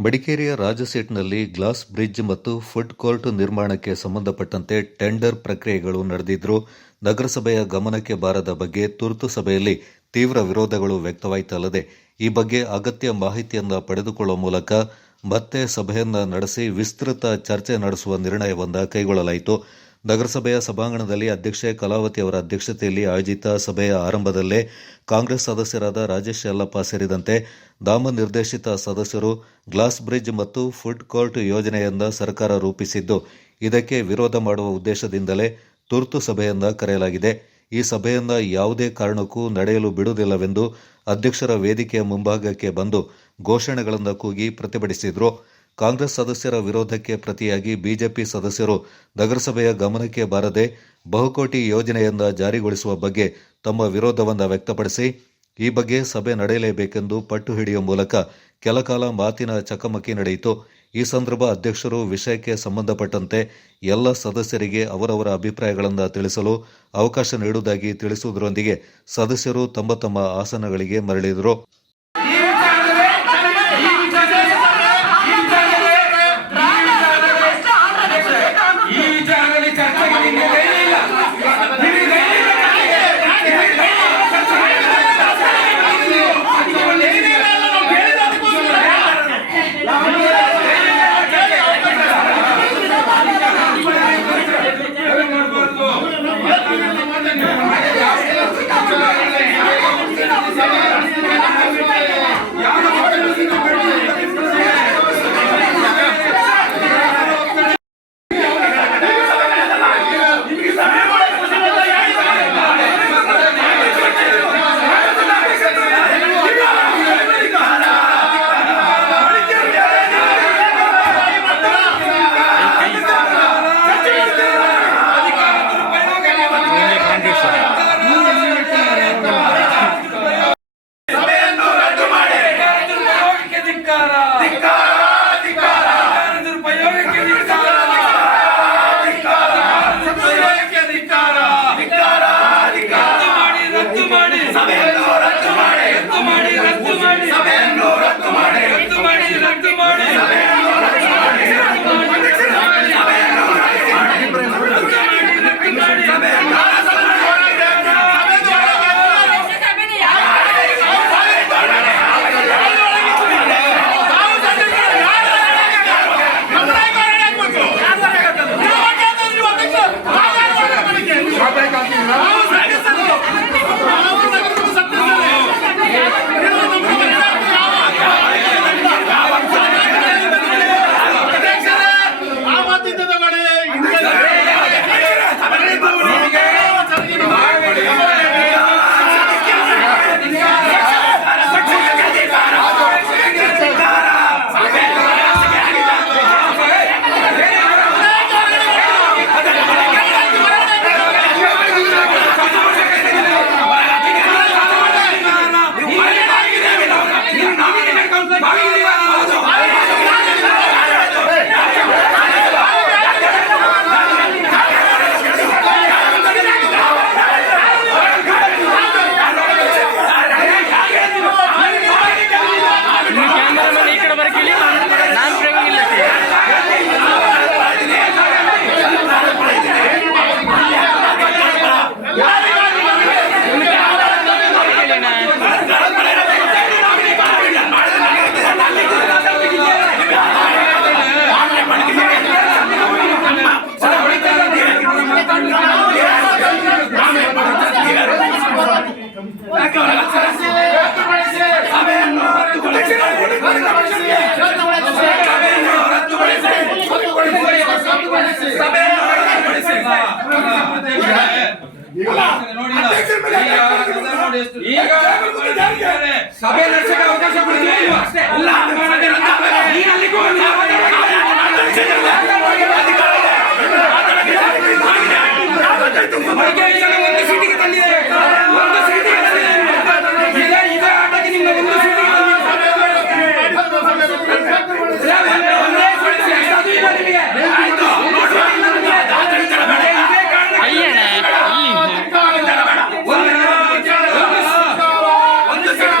ಮಡಿಕೇರಿಯ ರಾಜಸೀಟ್ನಲ್ಲಿ glass bridge ಮತ್ತು ಫುಡ್ ಕೋರ್ಟ್ ನಿರ್ಮಾಣಕ್ಕೆ ಸಂಬಂಧಪಟ್ಟಂತೆ ಟೆಂಡರ್ ಪ್ರಕ್ರಿಯೆಗಳು ನಡೆದಿದ್ದರೂ ನಗರಸಭೆಯ ಗಮನಕ್ಕೆ ಬಾರದ ಬಗ್ಗೆ ತುರ್ತು ಸಭೆಯಲ್ಲಿ ತೀವ್ರ ವಿರೋಧಗಳು ವ್ಯಕ್ತವಾಯಿತಲ್ಲದೆ, ಈ ಬಗ್ಗೆ ಅಗತ್ಯ ಮಾಹಿತಿಯನ್ನು ಪಡೆದುಕೊಳ್ಳುವ ಮೂಲಕ ಮತ್ತೆ ಸಭೆಯನ್ನ ನಡೆಸಿ ವಿಸ್ತೃತ ಚರ್ಚೆ ನಡೆಸುವ ನಿರ್ಣಯವನ್ನ ಕೈಗೊಳ್ಳಲಾಯಿತು. ನಗರಸಭೆಯ ಸಭಾಂಗಣದಲ್ಲಿ ಅಧ್ಯಕ್ಷೆ ಕಲಾವತಿ ಅವರ ಅಧ್ಯಕ್ಷತೆಯಲ್ಲಿ ಆಯೋಜಿತ ಸಭೆಯ ಆರಂಭದಲ್ಲೇ ಕಾಂಗ್ರೆಸ್ ಸದಸ್ಯರಾದ ರಾಜೇಶ್ ಯಲ್ಲಪ್ಪ ಸೇರಿದಂತೆ ದಾಮ ನಿರ್ದೇಶಿತ ಸದಸ್ಯರು ಗ್ಲಾಸ್ ಬ್ರಿಡ್ಜ್ ಮತ್ತು ಫುಡ್ ಕೋರ್ಟ್ ಯೋಜನೆಯಿಂದ ಸರ್ಕಾರ ರೂಪಿಸಿದ್ದು, ಇದಕ್ಕೆ ವಿರೋಧ ಮಾಡುವ ಉದ್ದೇಶದಿಂದಲೇ ತುರ್ತು ಸಭೆಯಿಂದ ಕರೆಯಲಾಗಿದೆ. ಈ ಸಭೆಯಿಂದ ಯಾವುದೇ ಕಾರಣಕ್ಕೂ ನಡೆಯಲು ಬಿಡುವುದಿಲ್ಲವೆಂದು ಅಧ್ಯಕ್ಷರ ವೇದಿಕೆಯ ಮುಂಭಾಗಕ್ಕೆ ಬಂದು ಘೋಷಣೆಗಳಿಂದ ಕೂಗಿ ಪ್ರತಿಭಟಿಸಿದರು. ಕಾಂಗ್ರೆಸ್ ಸದಸ್ಯರ ವಿರೋಧಕ್ಕೆ ಪ್ರತಿಯಾಗಿ ಬಿಜೆಪಿ ಸದಸ್ಯರು ನಗರಸಭೆಯ ಗಮನಕ್ಕೆ ಬಾರದೆ ಬಹುಕೋಟಿ ಯೋಜನೆಯನ್ನ ಜಾರಿಗೊಳಿಸುವ ಬಗ್ಗೆ ತಮ್ಮ ವಿರೋಧವನ್ನು ವ್ಯಕ್ತಪಡಿಸಿ, ಈ ಬಗ್ಗೆ ಸಭೆ ನಡೆಯಲೇಬೇಕೆಂದು ಪಟ್ಟು ಹಿಡಿಯುವ ಮೂಲಕ ಕೆಲಕಾಲ ಮಾತಿನ ಚಕಮಕಿ ನಡೆಯಿತು. ಈ ಸಂದರ್ಭ ಅಧ್ಯಕ್ಷರು ವಿಷಯಕ್ಕೆ ಸಂಬಂಧಪಟ್ಟಂತೆ ಎಲ್ಲ ಸದಸ್ಯರಿಗೆ ಅವರವರ ಅಭಿಪ್ರಾಯಗಳನ್ನು ತಿಳಿಸಲು ಅವಕಾಶ ನೀಡುವುದಾಗಿ ತಿಳಿಸುವುದರೊಂದಿಗೆ ಸದಸ್ಯರು ತಮ್ಮ ತಮ್ಮ ಆಸನಗಳಿಗೆ ಮರಳಿದರು. Yeah. ಸಭೆ ನಡೆಸಕ್ಕೆ ಅವಕಾಶ ಕೊಡ್ತೀವಿ. ಅಷ್ಟೇ ಅಲ್ಲ ನೀನು ಅಲ್ಲಿಗೆ ಹೋಗಿ ಮಡಿಕೇರಿಯಲ್ಲಿ ಒಂದು ಸೀಟಿಗೆ ತಂದಿದೆ ಒಂದು ಸೀಟಿಗೆ ತಂದಿದೆ ಇದೇ ಇದೇ ಆಟಕ್ಕೆ ನಿಮ್ಮ ಒಂದು ಸೀಟಿಗೆ ತಂದಿದೆ ಒಂದೇ ಸೀಟಿಗೆ ಅದು ಇಲ್ಲ ನಿಮಗೆ ಆಯ್ತು ಇದೇ ಕಾರಣ ಅಯ್ಯಣ್ಣ ಇಲ್ಲಿ ಒಂದು ಒಂದು seat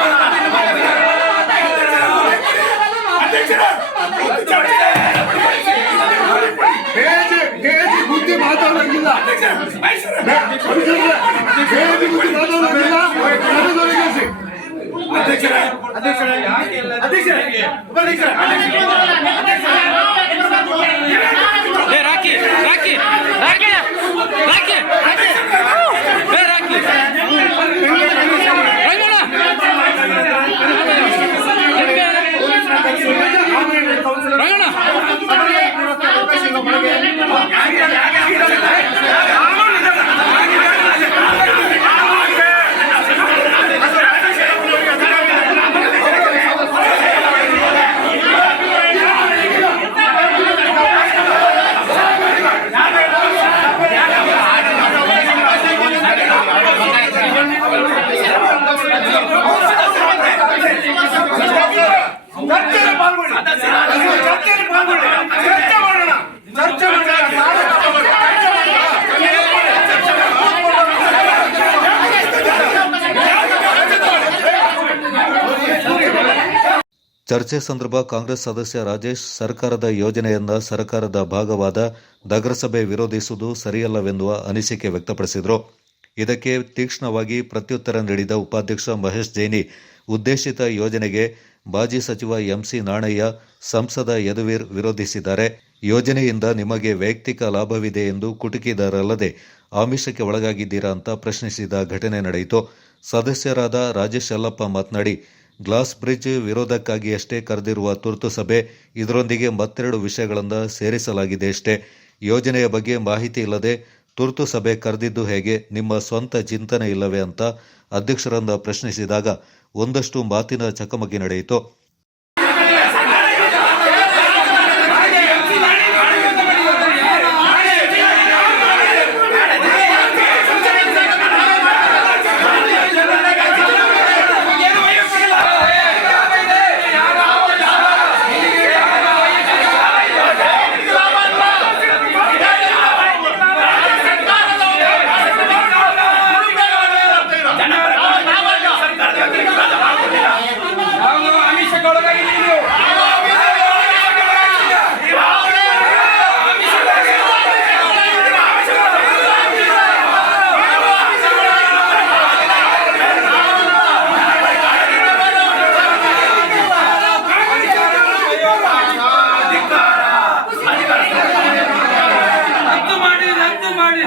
Rocky Rocky Rocky Rocky ಏ ರಾಕಿ ಚರ್ಚೆ ಸಂದರ್ಭ ಕಾಂಗ್ರೆಸ್ ಸದಸ್ಯ ರಾಜೇಶ್ ಸರ್ಕಾರದ ಯೋಜನೆಯನ್ನ ಸರ್ಕಾರದ ಭಾಗವಾದ ನಗರಸಭೆ ವಿರೋಧಿಸುವುದು ಸರಿಯಲ್ಲವೆನ್ನುವ ಅನಿಸಿಕೆ ವ್ಯಕ್ತಪಡಿಸಿದರು. ಇದಕ್ಕೆ ತೀಕ್ಷ್ಣವಾಗಿ ಪ್ರತ್ಯುತ್ತರ ನೀಡಿದ ಉಪಾಧ್ಯಕ್ಷ ಮಹೇಶ್ ಜೈನಿ, ಉದ್ದೇಶಿತ ಯೋಜನೆಗೆ ಮಾಜಿ ಸಚಿವ ಎಂಸಿ ನಾಣಯ್ಯ, ಸಂಸದ ಯದುವೀರ್ ವಿರೋಧಿಸಿದ್ದಾರೆ. ಯೋಜನೆಯಿಂದ ನಿಮಗೆ ವೈಯಕ್ತಿಕ ಲಾಭವಿದೆ ಎಂದು ಕುಟುಕಿದರಲ್ಲದೆ ಆಮಿಷಕ್ಕೆ ಒಳಗಾಗಿದ್ದೀರಾ ಅಂತ ಪ್ರಶ್ನಿಸಿದ ಘಟನೆ ನಡೆಯಿತು. ಸದಸ್ಯರಾದ ರಾಜೇಶ್ ಯಲ್ಲಪ್ಪ ಮಾತನಾಡಿ ಗ್ಲಾಸ್ ಬ್ರಿಡ್ಜ್ ವಿರೋಧಕ್ಕಾಗಿ ಅಷ್ಟೇ ಕರೆದಿರುವ ತುರ್ತು ಸಭೆ ಇದರೊಂದಿಗೆ ಮತ್ತೆರಡು ವಿಷಯಗಳನ್ನು ಸೇರಿಸಲಾಗಿದೆ ಅಷ್ಟೇ. ಯೋಜನೆಯ ಬಗ್ಗೆ ಮಾಹಿತಿ ಇಲ್ಲದೆ ತುರ್ತು ಸಭೆ ಕರೆದಿದ್ದು ಹೇಗೆ, ನಿಮ್ಮ ಸ್ವಂತ ಚಿಂತನೆ ಇಲ್ಲವೇ ಅಂತ ಅಧ್ಯಕ್ಷರನ್ನು ಪ್ರಶ್ನಿಸಿದಾಗ ಒಂದಷ್ಟು ಮಾತಿನ ಚಕಮಕಿ ನಡೆಯಿತು ನಾವು ಆಮಿಷಕ್ಕೆ ಒಳಗಾಗಿದ್ದೀವಿ ನೀವು ರದ್ದು ಮಾಡಿ ರದ್ದು ಮಾಡಿ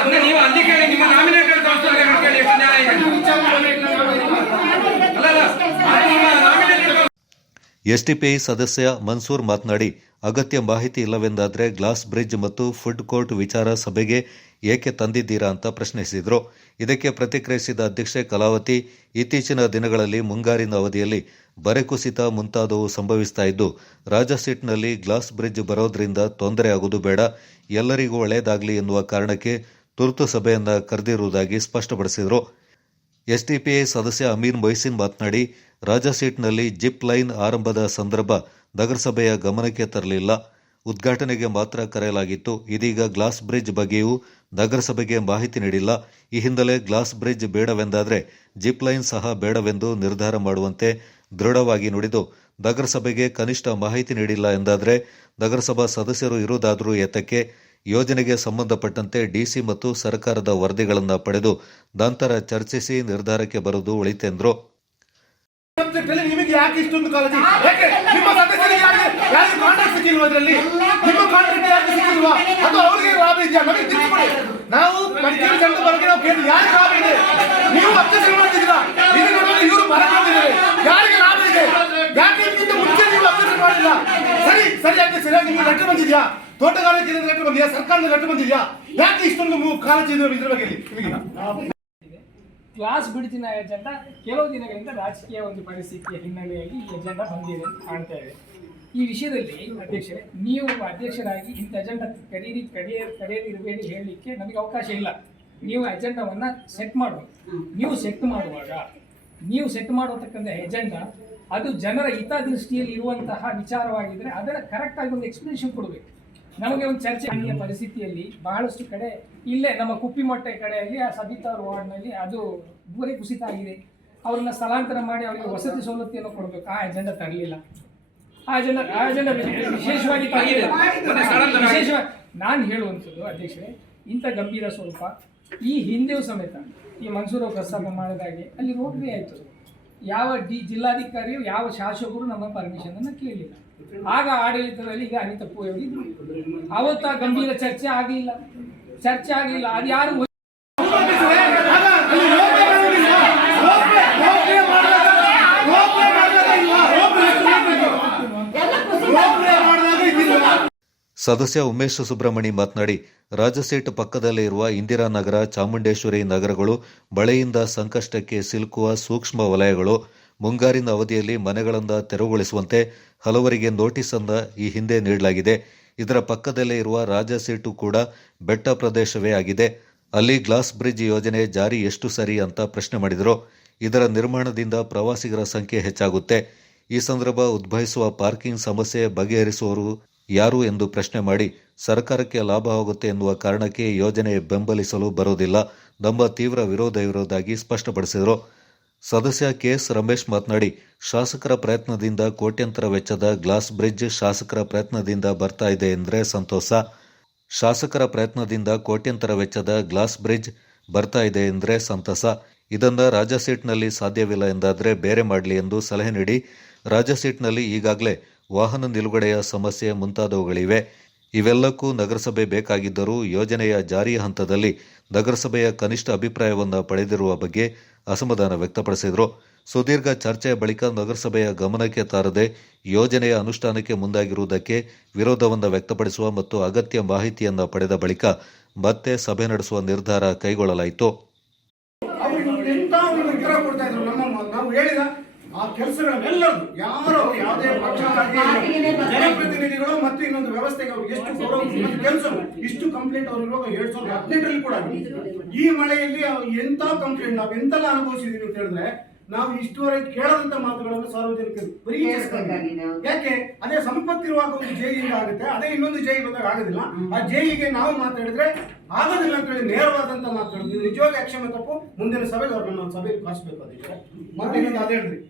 ಅಂದ್ರೆ ನೀವು ಅಲ್ಲಿ ಕೇಳಿ ನಿಮ್ಮ ನಾಮಿನೇಟೆಡ್ ಕೌನ್ಸಿಲರ್ ಕೇಳಿ ಎಷ್ಟು ನ್ಯಾಯ ಇದೆ ಅಲ್ಲ ಅಲ್ಲ ನಿಮ್ಮ nominated ಎಸ್ಟಿಪಿಐ ಸದಸ್ಯ ಮನ್ಸೂರ್ ಮಾತನಾಡಿ, ಅಗತ್ಯ ಮಾಹಿತಿ ಇಲ್ಲವೆಂದಾದರೆ ಗ್ಲಾಸ್ ಬ್ರಿಡ್ಜ್ ಮತ್ತು ಫುಡ್ ಕೋರ್ಟ್ ವಿಚಾರ ಸಭೆಗೆ ಏಕೆ ತಂದಿದ್ದೀರಾ ಅಂತ ಪ್ರಶ್ನಿಸಿದರು. ಇದಕ್ಕೆ ಪ್ರತಿಕ್ರಿಯಿಸಿದ ಅಧ್ಯಕ್ಷೆ ಕಲಾವತಿ, ಇತ್ತೀಚಿನ ದಿನಗಳಲ್ಲಿ ಮುಂಗಾರಿನ ಅವಧಿಯಲ್ಲಿ ಬರೆ ಕುಸಿತ ಮುಂತಾದವು ಸಂಭವಿಸ್ತಾ ಇದ್ದು ರಾಜ ಸೀಟ್ನಲ್ಲಿ ಗ್ಲಾಸ್ ಬ್ರಿಡ್ಜ್ ಬರೋದ್ರಿಂದ ತೊಂದರೆ ಆಗುವುದು ಬೇಡ, ಎಲ್ಲರಿಗೂ ಒಳ್ಳೆಯದಾಗಲಿ ಎನ್ನುವ ಕಾರಣಕ್ಕೆ ತುರ್ತು ಸಭೆಯನ್ನು ಕರೆದಿರುವುದಾಗಿ ಸ್ಪಷ್ಟಪಡಿಸಿದರು. ಎಸ್ಡಿಪಿಐ ಸದಸ್ಯ ಅಮೀರ್ ಮೊಯ್ಸಿನ್ ಮಾತನಾಡಿ ರಾಜ ಸೀಟ್ನಲ್ಲಿ ಜಿಪ್ ಲೈನ್ ಆರಂಭದ ಸಂದರ್ಭ ನಗರಸಭೆಯ ಗಮನಕ್ಕೆ ತರಲಿಲ್ಲ. ಉದ್ಘಾಟನೆಗೆ ಮಾತ್ರ ಕರೆಯಲಾಗಿತ್ತು. ಇದೀಗ ಗ್ಲಾಸ್ ಬ್ರಿಡ್ಜ್ ಬಗ್ಗೆಯೂ ನಗರಸಭೆಗೆ ಮಾಹಿತಿ ನೀಡಿಲ್ಲ. ಈ ಹಿನ್ನೆಲೆ ಗ್ಲಾಸ್ ಬ್ರಿಡ್ಜ್ ಬೇಡವೆಂದಾದರೆ ಜಿಪ್ ಲೈನ್ ಸಹ ಬೇಡವೆಂದು ನಿರ್ಧಾರ ಮಾಡುವಂತೆ ದೃಢವಾಗಿ ನುಡಿದು ನಗರಸಭೆಗೆ ಕನಿಷ್ಠ ಮಾಹಿತಿ ನೀಡಿಲ್ಲ ಎಂದಾದರೆ ನಗರಸಭಾ ಸದಸ್ಯರು ಇರುವುದಾದರೂ ಎತ್ತಕ್ಕೆ ಯೋಜನೆಗೆ ಸಂಬಂಧಪಟ್ಟಂತೆ ಡಿಸಿ ಮತ್ತು ಸರ್ಕಾರದ ವರದಿಗಳನ್ನು ಪಡೆದು ನಂತರ ಚರ್ಚಿಸಿ ನಿರ್ಧಾರಕ್ಕೆ ಬರುವುದು ಉಳಿತೆಂದರು. ಸಬ್ಜೆಕ್ಟ್ ಅಲ್ಲಿ ನಿಮಗೆ ಯಾಕೆ ಇಷ್ಟೊಂದು ಕಾಳಜಿ ಯಾಕೆ? ನಿಮ್ಮ ಸದಸ್ಯರಿಗೆ ಯಾಕೆ ಯಾರಿಗೆ ಕಾಂಟ್ರಾಕ್ಟ್ ಸಿಕ್ಕಿಲ್ವಾ ಅದರಲ್ಲಿ? ನಿಮ್ಮ ಕಾಂಟ್ರಾಕ್ಟ್ ಯಾಕೆ ಸಿಕ್ಕಿಲ್ವಾ? ಅದು ಅವ್ರಿಗೆ ಲಾಭ ಇದೆಯಾ? ನಮಗೆ ತಿಳ್ಕೊಳ್ಳಿ ನಾವು ಮಡಿಕೇರಿ ಜನದ ಬಗ್ಗೆ ನಾವು ಕೇಳಿ ಯಾರಿಗೆ ಲಾಭ ಇದೆ? ನೀವು ಅಬ್ಜೆಕ್ಷನ್ ಮಾಡ್ತಿದ್ದೀರಾ? ಇದನ್ನ ನೋಡಿ ಇವರು ಮರ ಮಾಡ್ತಿದ್ದಾರೆ ಯಾರಿಗೆ ಲಾಭ ಇದೆ? ಯಾಕೆ ಇದಕ್ಕಿಂತ ಮುಂಚೆ ನೀವು ಅಬ್ಜೆಕ್ಷನ್ ಮಾಡಿಲ್ಲ? ಸರಿ ಸರಿ ಯಾಕೆ ಸರಿಯಾಗಿ ನಿಮಗೆ ಲೆಟರ್ ಬಂದಿದ್ಯಾ? ತೋಟಗಾರಿಕೆ ಲೆಟರ್ ಬಂದಿದ್ಯಾ? ಸರ್ಕಾರದ ಲೆಟರ್ ಬಂದಿದೆಯಾ? ಯಾಕೆ ಇಷ್ಟೊಂದು ಕಾಳಜಿ ಇದೆ ಇದ್ರ ಬಗ್ಗೆ ನಿಮಗೆ ಕ್ಲಾಸ್ ಬಿಡ್ತಿನ ಎಜೆಂಡಾ ಕೆಲವು ದಿನಗಳಿಂದ ರಾಜಕೀಯ ಒಂದು ಪರಿಸ್ಥಿತಿಯ ಹಿನ್ನೆಲೆಯಲ್ಲಿ ಈ ಎಜೆಂಡಾ ಬಂದಿದೆ ಅಂತ ಕಾಣ್ತಾ ಇದೆ. ಈ ವಿಷಯದಲ್ಲಿ, ಅಧ್ಯಕ್ಷರೇ, ನೀವು ಅಧ್ಯಕ್ಷರಾಗಿ ಇಂಥ ಎಜೆಂಡಾ ಕರೀರಿ ಕಡಿಯ ಕರೆಯದಿರಬೇಡಿ ಹೇಳಲಿಕ್ಕೆ ನಮಗೆ ಅವಕಾಶ ಇಲ್ಲ. ನೀವು ಎಜೆಂಡಾವನ್ನು ಸೆಟ್ ಮಾಡುವ. ನೀವು ಸೆಟ್ ಮಾಡುವಾಗ, ನೀವು ಸೆಟ್ ಮಾಡತಕ್ಕಂಥ ಎಜೆಂಡಾ ಅದು ಜನರ ಹಿತದೃಷ್ಟಿಯಲ್ಲಿ ಇರುವಂತಹ ವಿಚಾರವಾಗಿದ್ದರೆ ಅದರ ಕರೆಕ್ಟಾಗಿ ಒಂದು ಎಕ್ಸ್ಪ್ಲನೇಷನ್ ಕೊಡಬೇಕು. ನಮಗೆ ಒಂದು ಚರ್ಚೆ ಪರಿಸ್ಥಿತಿಯಲ್ಲಿ ಬಹಳಷ್ಟು ಕಡೆ ಇಲ್ಲೇ ನಮ್ಮ ಕುಪ್ಪಿಮೊಟ್ಟೆ ಕಡೆಯಲ್ಲಿ ಆ ಸಬಿತಾ ವಾರ್ಡ್ನಲ್ಲಿ ಅದು ಬೂರೆ ಕುಸಿತ ಆಗಿದೆ. ಅವ್ರನ್ನ ಸ್ಥಳಾಂತರ ಮಾಡಿ ಅವರಿಗೆ ವಸತಿ ಸೌಲಭ್ಯವನ್ನು ಕೊಡಬೇಕು. ಆ ಎಜೆಂಡಾ ತರಲಿಲ್ಲ. ಆ ಅಜೆಂಡಾ ಆ ಅಜೆಂಡಾ ವಿಶೇಷವಾಗಿ ವಿಶೇಷವಾಗಿ ನಾನು ಹೇಳುವಂಥದ್ದು ಅಧ್ಯಕ್ಷರೇ ಇಂಥ ಗಂಭೀರ ಸ್ವರೂಪ ಈ ಹಿಂದೆಯೂ ಸಮೇತ ಈ ಮನ್ಸೂರು ಪ್ರಸ್ತಾಪ ಮಾಡಿದಾಗೆ ಅಲ್ಲಿ ರೋಟರಿ ಆಯಿತು. ಯಾವ ಡಿ ಜಿಲ್ಲಾಧಿಕಾರಿಯು ಯಾವ ಶಾಸಕರು ನಮ್ಮ ಪರ್ಮಿಷನ್ ಅನ್ನು ಕೇಳಲಿಲ್ಲ ಆಗ ಆಡಳಿತದಲ್ಲಿ ಈಗ ಅನಿತಾ ಪೂ ಅವತ್ತ ಅವತ್ತು ಗಂಭೀರ ಚರ್ಚೆ ಆಗಲಿಲ್ಲ ಚರ್ಚೆ ಆಗಲಿಲ್ಲ ಅದು ಯಾರು ಸದಸ್ಯ ಉಮೇಶ್ ಸುಬ್ರಹ್ಮಣಿ ಮಾತನಾಡಿ ರಾಜಸೀಟ್ ಪಕ್ಕದಲ್ಲೇ ಇರುವ ಇಂದಿರಾನಗರ ಚಾಮುಂಡೇಶ್ವರಿ ನಗರಗಳು ಬಳೆಯಿಂದ ಸಂಕಷ್ಟಕ್ಕೆ ಸಿಲುಕುವ ಸೂಕ್ಷ್ಮ ವಲಯಗಳು ಮುಂಗಾರಿನ ಅವಧಿಯಲ್ಲಿ ಮನೆಗಳನ್ನು ತೆರವುಗೊಳಿಸುವಂತೆ ಹಲವರಿಗೆ ನೋಟಿಸ್ ಅನ್ನು ಈ ಹಿಂದೆ ನೀಡಲಾಗಿದೆ. ಇದರ ಪಕ್ಕದಲ್ಲೇ ಇರುವ ರಾಜಸೀಟು ಕೂಡ ಬೆಟ್ಟ ಪ್ರದೇಶವೇ ಆಗಿದೆ. ಅಲ್ಲಿ ಗ್ಲಾಸ್ ಬ್ರಿಡ್ಜ್ ಯೋಜನೆ ಜಾರಿ ಎಷ್ಟು ಸರಿ ಅಂತ ಪ್ರಶ್ನೆ ಮಾಡಿದರು. ಇದರ ನಿರ್ಮಾಣದಿಂದ ಪ್ರವಾಸಿಗರ ಸಂಖ್ಯೆ ಹೆಚ್ಚಾಗುತ್ತೆ. ಈ ಸಂದರ್ಭ ಉದ್ಭವಿಸುವ ಪಾರ್ಕಿಂಗ್ ಸಮಸ್ಯೆ ಬಗೆಹರಿಸುವವರು ಯಾರು ಎಂದು ಪ್ರಶ್ನೆ ಮಾಡಿ ಸರ್ಕಾರಕ್ಕೆ ಲಾಭವಾಗುತ್ತೆ ಎನ್ನುವ ಕಾರಣಕ್ಕೆ ಯೋಜನೆ ಬೆಂಬಲಿಸಲು ಬರೋದಿಲ್ಲ. ನಮ್ಮ ತೀವ್ರ ವಿರೋಧ ಇರುವುದಾಗಿ ಸ್ಪಷ್ಟಪಡಿಸಿದರು. ಸದಸ್ಯ ಕೆಎಸ್ ರಮೇಶ್ ಮಾತನಾಡಿ, ಶಾಸಕರ ಪ್ರಯತ್ನದಿಂದ ಕೋಟ್ಯಂತರ ವೆಚ್ಚದ ಗ್ಲಾಸ್ ಬ್ರಿಡ್ಜ್ ಶಾಸಕರ ಪ್ರಯತ್ನದಿಂದ ಬರ್ತಾ ಇದೆ ಎಂದರೆ ಸಂತೋಷ. ಶಾಸಕರ ಪ್ರಯತ್ನದಿಂದ ಕೋಟ್ಯಂತರ ವೆಚ್ಚದ ಗ್ಲಾಸ್ ಬ್ರಿಡ್ಜ್ ಬರ್ತಾ ಇದೆ ಎಂದರೆ ಸಂತಸ ಇದನ್ನ ರಾಜಸೀಟ್ನಲ್ಲಿ ಸಾಧ್ಯವಿಲ್ಲ ಎಂದಾದರೆ ಬೇರೆ ಮಾಡಲಿ ಎಂದು ಸಲಹೆ ನೀಡಿ ರಾಜಸೀಟ್ನಲ್ಲಿ ಈಗಾಗಲೇ ವಾಹನ ನಿಲುಗಡೆಯ ಸಮಸ್ಯೆ ಮುಂತಾದವುಗಳಿವೆ. ಇವೆಲ್ಲಕ್ಕೂ ನಗರಸಭೆ ಬೇಕಾಗಿದ್ದರೂ ಯೋಜನೆಯ ಜಾರಿ ಹಂತದಲ್ಲಿ ನಗರಸಭೆಯ ಕನಿಷ್ಠ ಅಭಿಪ್ರಾಯವನ್ನು ಪಡೆದಿರುವ ಬಗ್ಗೆ ಅಸಮಾಧಾನ ವ್ಯಕ್ತಪಡಿಸಿದರು. ಸುದೀರ್ಘ ಚರ್ಚೆಯ ಬಳಿಕ ನಗರಸಭೆಯ ಗಮನಕ್ಕೆ ತಾರದೆ ಯೋಜನೆಯ ಅನುಷ್ಠಾನಕ್ಕೆ ಮುಂದಾಗಿರುವುದಕ್ಕೆ ವಿರೋಧವನ್ನು ವ್ಯಕ್ತಪಡಿಸುವ ಮತ್ತು ಅಗತ್ಯ ಮಾಹಿತಿಯನ್ನು ಪಡೆದ ಬಳಿಕ ಮತ್ತೆ ಸಭೆ ನಡೆಸುವ ನಿರ್ಧಾರ ಕೈಗೊಳ್ಳಲಾಯಿತು ಅವ್ರಿಗೆ ಎಂತ ಒಂದು ಉತ್ತರ ಕೊಡ್ತಾ ಇದ್ರು ನಮ್ಮ ನಾವು ಹೇಳಿದ ಆ ಕೆಲಸಗಳನ್ನೆಲ್ಲರದು ಯಾರು ಅವರು ಯಾವುದೇ ಪಕ್ಷ ಜನಪ್ರತಿನಿಧಿಗಳು ಮತ್ತು ಇನ್ನೊಂದು ವ್ಯವಸ್ಥೆಗೆ ಅವ್ರಿಗೆ ಎಷ್ಟು ಗೌರವ ಕೆಲಸ ಇಷ್ಟು ಕಂಪ್ಲೇಂಟ್ ಅವ್ರು ಇರುವಾಗ ಎರಡ್ ಸಾವಿರದ ಹದಿನೆಂಟರಲ್ಲಿ ಕೂಡ ಈ ಮಳೆಯಲ್ಲಿ ಅವ್ರು ಎಂತ ಕಂಪ್ಲೇಂಟ್ ನಾವು ಎಂತೆಲ್ಲ ಅನುಭವಿಸಿದೀವಿ ಅಂತ ಹೇಳಿದ್ರೆ ನಾವು ಇಷ್ಟುವರೆಗೆ ಕೇಳದಂತ ಮಾತುಗಳನ್ನು ಸಾರ್ವಜನಿಕರು ಬರೀ ಯಾಕೆ? ಅದೇ ಸಂಪತ್ತಿರುವಾಗ ಒಂದು ಜೈಲಿಂದ ಆಗುತ್ತೆ ಅದೇ ಇನ್ನೊಂದು ಜೈ ಬಂದಾಗ ಆಗೋದಿಲ್ಲ. ಆ ಜೈಲಿಗೆ ನಾವು ಮಾತಾಡಿದ್ರೆ ಆಗೋದಿಲ್ಲ ಅಂತ ಹೇಳಿ ನೇರವಾದಂತ ಮಾತಾಡೋದು. ನಿಜವಾಗಿ ಅಕ್ಷಮ ತಪ್ಪು. ಮುಂದಿನ ಸಭೆಗೆ ಅವ್ರು ನಮ್ಮ ಸಭೆಯಲ್ಲಿ ಕಳಿಸ್ಬೇಕು ಅದಕ್ಕೆ ಮತ್ತೆ ಇನ್ನೊಂದು ಅದೇ ಹೇಳ್ರಿ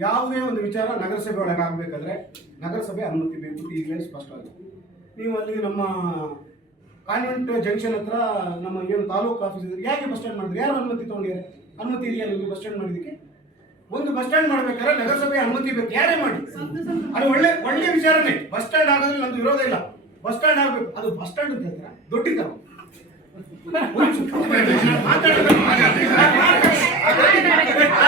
ಯಾವುದೇ ಒಂದು ವಿಚಾರ ನಗರಸಭೆ ಒಳಗೆ ಆಗಬೇಕಾದ್ರೆ ನಗರಸಭೆ ಅನುಮತಿ ಬೇಕು ಈಗಲೇ ಸ್ಪಷ್ಟವಾಗಿದೆ ನೀವು ಅಲ್ಲಿಗೆ ನಮ್ಮ ಕಾನ್ವೆಂಟ್ ಜಂಕ್ಷನ್ ಹತ್ರ ನಮ್ಮ ಏನು ತಾಲೂಕು ಆಫೀಸ್ ಇದೆ ಯಾಕೆ ಬಸ್ ಸ್ಟ್ಯಾಂಡ್ ಮಾಡಿದ್ರೆ? ಯಾರು ಅನುಮತಿ ತೊಗೊಂಡಿದ್ದಾರೆ? ಅನುಮತಿ ಇದೆಯಾ ನಿಮಗೆ ಬಸ್ ಸ್ಟ್ಯಾಂಡ್ ಮಾಡಿದಕ್ಕೆ ಒಂದು ಬಸ್ ಸ್ಟ್ಯಾಂಡ್ ಮಾಡ್ಬೇಕಾದ್ರೆ ನಗರಸಭೆ ಅನುಮತಿ ಬೇಕು. ಯಾರೇ ಮಾಡಿ. ಅದು ಒಳ್ಳೆ ಒಳ್ಳೆ ವಿಚಾರನೇ. ಬಸ್ ಸ್ಟ್ಯಾಂಡ್ ಆಗೋದ್ರಲ್ಲಿ ನಂದು ವಿರೋಧ ಇಲ್ಲ. ಬಸ್ ಸ್ಟ್ಯಾಂಡ್ ಆಗಬೇಕು. ಅದು ಬಸ್ ಸ್ಟ್ಯಾಂಡ್ ಅಂತ ಹೇಳ್ತೀರಾ? ದೊಡ್ಡಿತ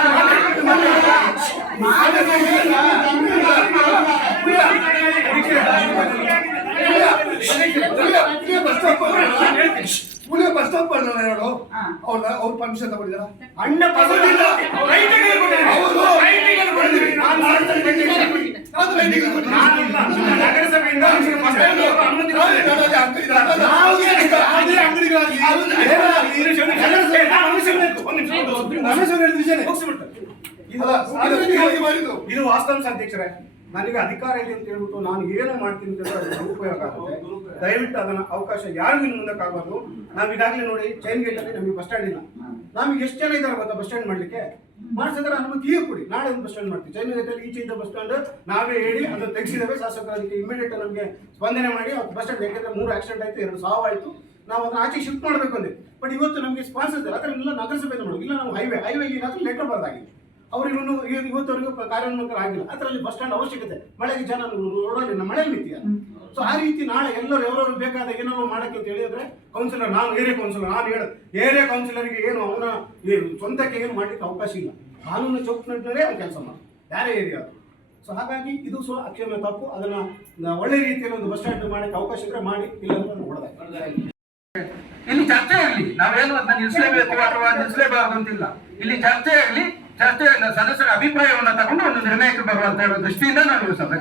ಪುಣೆ ಬಸ್ ಸ್ಟಾಪ್ ಮಾಡಲ್ಲ ನೋಡು ಅವ್ರ ಅವ್ರ ಪರ್ಮಿಷನ್ ತಗೊಂಡಿದ್ದಾರ ಅಣ್ಣ ಪಸಂದಿಲ್ಲ ರೈತರಿಗೆ ಕೊಟ್ಟಿದ್ದೀನಿ. ಹೌದು. ರೈತರಿಗೆ ಕೊಟ್ಟಿದ್ದೀನಿ. ನಾನು ಮಾಡ್ತೀನಿ, ರೈತರಿಗೆ ಕೊಟ್ಟಿದ್ದೀನಿ. ನಾನಿಲ್ಲ. ನಗರಸಭೆಯಿಂದ. ಇದು ವಾಸ್ತವಾಂಶ ಅಧ್ಯಕ್ಷರೇ ನನಗೆ ಅಧಿಕಾರ ಇದೆ ಅಂತ ಹೇಳ್ಬಿಟ್ಟು ನಾನು ಏನು ಮಾಡ್ತೀನಿ ಅಂತ ಹೇಳಿದ್ರೆ ಅದು ದುರುಪಯೋಗ ಆಗುತ್ತೆ. ದಯವಿಟ್ಟು ಅದನ್ನ ಅವಕಾಶ ಯಾರಿಗೂ ಇನ್ನು ಮುಂದಕ್ಕೆ ಆಗಬಾರ್ದು. ನಾವು ಈಗಾಗಲೇ ನೋಡಿ ಚೈನ್ ಗೇಟ್ ಅಲ್ಲಿ ನಮಗೆ ಬಸ್ ಸ್ಟ್ಯಾಂಡ್ ಇಲ್ಲ. ನಮಗೆ ಎಷ್ಟು ಜನ ಇದ್ದಾರೆ ಗೊತ್ತಾ ಬಸ್ ಸ್ಟ್ಯಾಂಡ್ ಮಾಡ್ಲಿಕ್ಕೆ? ಮಾಡಿಸಿದ್ರೆ ಅನುಮತಿ ಈಗ ಕೊಡಿ. ನಾಳೆ ಒಂದು ಬಸ್ ಸ್ಟ್ಯಾಂಡ್ ಮಾಡ್ತೀವಿ. ಚೈನ್ ಗೇಟ್ ಅಲ್ಲಿ ಈಚೆ ಇದ್ದ ಬಸ್ ಸ್ಟ್ಯಾಂಡ್ ನಾವೇ ಹೇಳಿ ಅದನ್ನು ತೆಗೆಸಿದ್ದೇವೆ. ಶಾಸಕರು ಅದಕ್ಕೆ ಇಮಿಡಿಯೇಟ್ ನಮಗೆ ಸ್ಪಂದನೆ ಮಾಡಿ ಆ ಬಸ್ ಸ್ಟ್ಯಾಂಡ್ ಯಾಕೆಂದ್ರೆ ಮೂರು ಆಕ್ಸಿಡೆಂಟ್ ಆಯಿತು, ಎರಡು ಸಾವು ಆಯಿತು. ನಾವು ಅದನ್ನ ಆಚೆ ಶಿಫ್ಟ್ ಮಾಡಬೇಕು ಅಂದೆ. ಬಟ್ ಇವತ್ತು ನಮಗೆ ಸ್ಪಾನ್ಸರ್ ಇಲ್ಲ. ನಗರಸಭೆ ಮಾಡೋದು. ಇಲ್ಲ, ನಾವು ಹೈವೇ ಹೈವೇ ಏನಾದ್ರೂ ಲೆಟರ್ ಬರದಾಗಿದೆ. ಅವರಿಗೂ ಇವನು ಇವತ್ತವರೆಗೂ ಕಾರ್ಯೋನ್ಮುಖರಾಗಿಲ್ಲ. ಅದರಲ್ಲಿ ಬಸ್ ಸ್ಟ್ಯಾಂಡ್ ಅವಶ್ಯಕತೆ. ಮಳೆಗೆ ಜನ ರೋಡಲ್ಲಿ ನಮ್ಮ ಮಳೆ ಸೊ ಆ ರೀತಿ ನಾಳೆ ಎಲ್ಲರೂ ಎಲ್ಲರೂ ಬೇಕಾದ ಏನಾದ್ರು ಮಾಡಕ್ಕೆ ಅಂತ ಹೇಳಿದ್ರೆ ಕೌನ್ಸಿಲರ್ ನಾನು ಏರಿಯಾ ಕೌನ್ಸಿಲರ್ ನಾನು ಹೇಳ ಏರಿಯಾ ಕೌನ್ಸಿಲರ್ಗೆ ಏನು ಅವನ ಸ್ವಂತಕ್ಕೆ ಏನು ಮಾಡಲಿಕ್ಕೆ ಅವಕಾಶ ಇಲ್ಲ. ಕಾನೂನು ಚೌಕಟ್ಟಿನಲ್ಲೇ ಅವ್ನು ಕೆಲಸ ಮಾಡಿ ಬೇರೆ ಏರಿಯಾ ಸೊ ಹಾಗಾಗಿ ಇದು ಸಹ ಅಕ್ಷಮ್ಯ ತಪ್ಪು. ಅದನ್ನ ಒಳ್ಳೆ ರೀತಿಯಲ್ಲಿ ಒಂದು ಬಸ್ ಸ್ಟ್ಯಾಂಡ್ ಮಾಡಕ್ಕೆ ಅವಕಾಶ ಇದ್ರೆ ಮಾಡಿ ಇಲ್ಲ ಇಲ್ಲಾಂದ್ರೆ ಹೊಡೆದ ಇಲ್ಲಿ ಚರ್ಚೆ ಆಗಲಿ. ನಾವೇನು ಅದನ್ನ ನಿಲ್ಲಿಸಲೇಬೇಕು ಅಥವಾ ನಿಲ್ಲಿಸಲೇಬಾರ್ದು ಅಂತಿಲ್ಲ. ಇಲ್ಲಿ ಚರ್ಚೆ ಆಗಲಿ. ಚರ್ಚೆ ಸದಸ್ಯರ ಅಭಿಪ್ರಾಯವನ್ನ ತಗೊಂಡು ಒಂದು ನಿರ್ಣಯಕ್ಕೆ ಬರುವಂತ ಹೇಳುವ ದೃಷ್ಟಿಯಿಂದ ನಾನು ಸಭೆ